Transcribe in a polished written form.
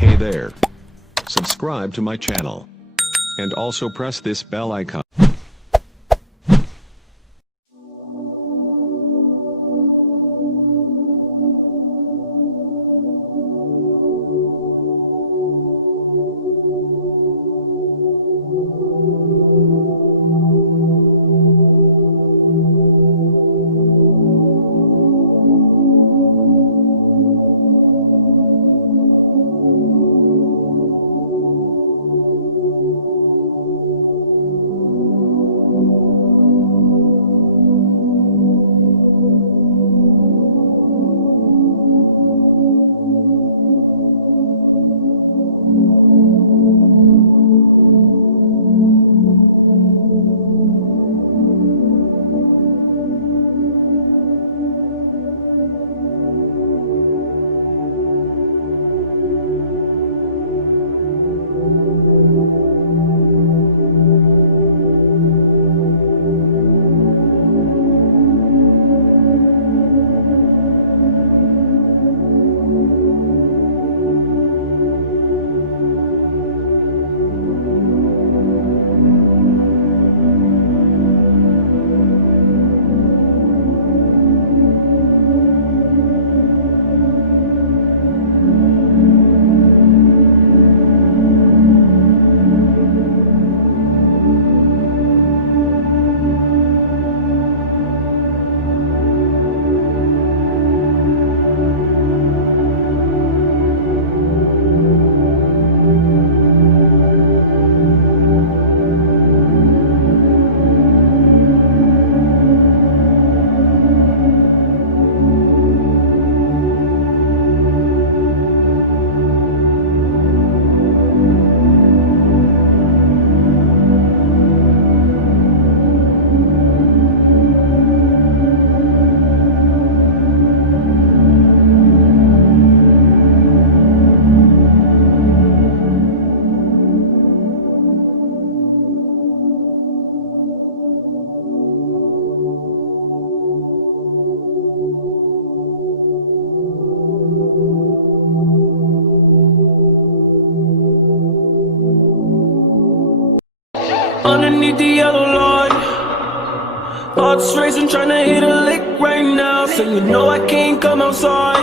Hey there. Subscribe to my channel. And also press this bell icon. Underneath the yellow light, hearts racing, trying to hit a lick right now. So you know I can't come outside.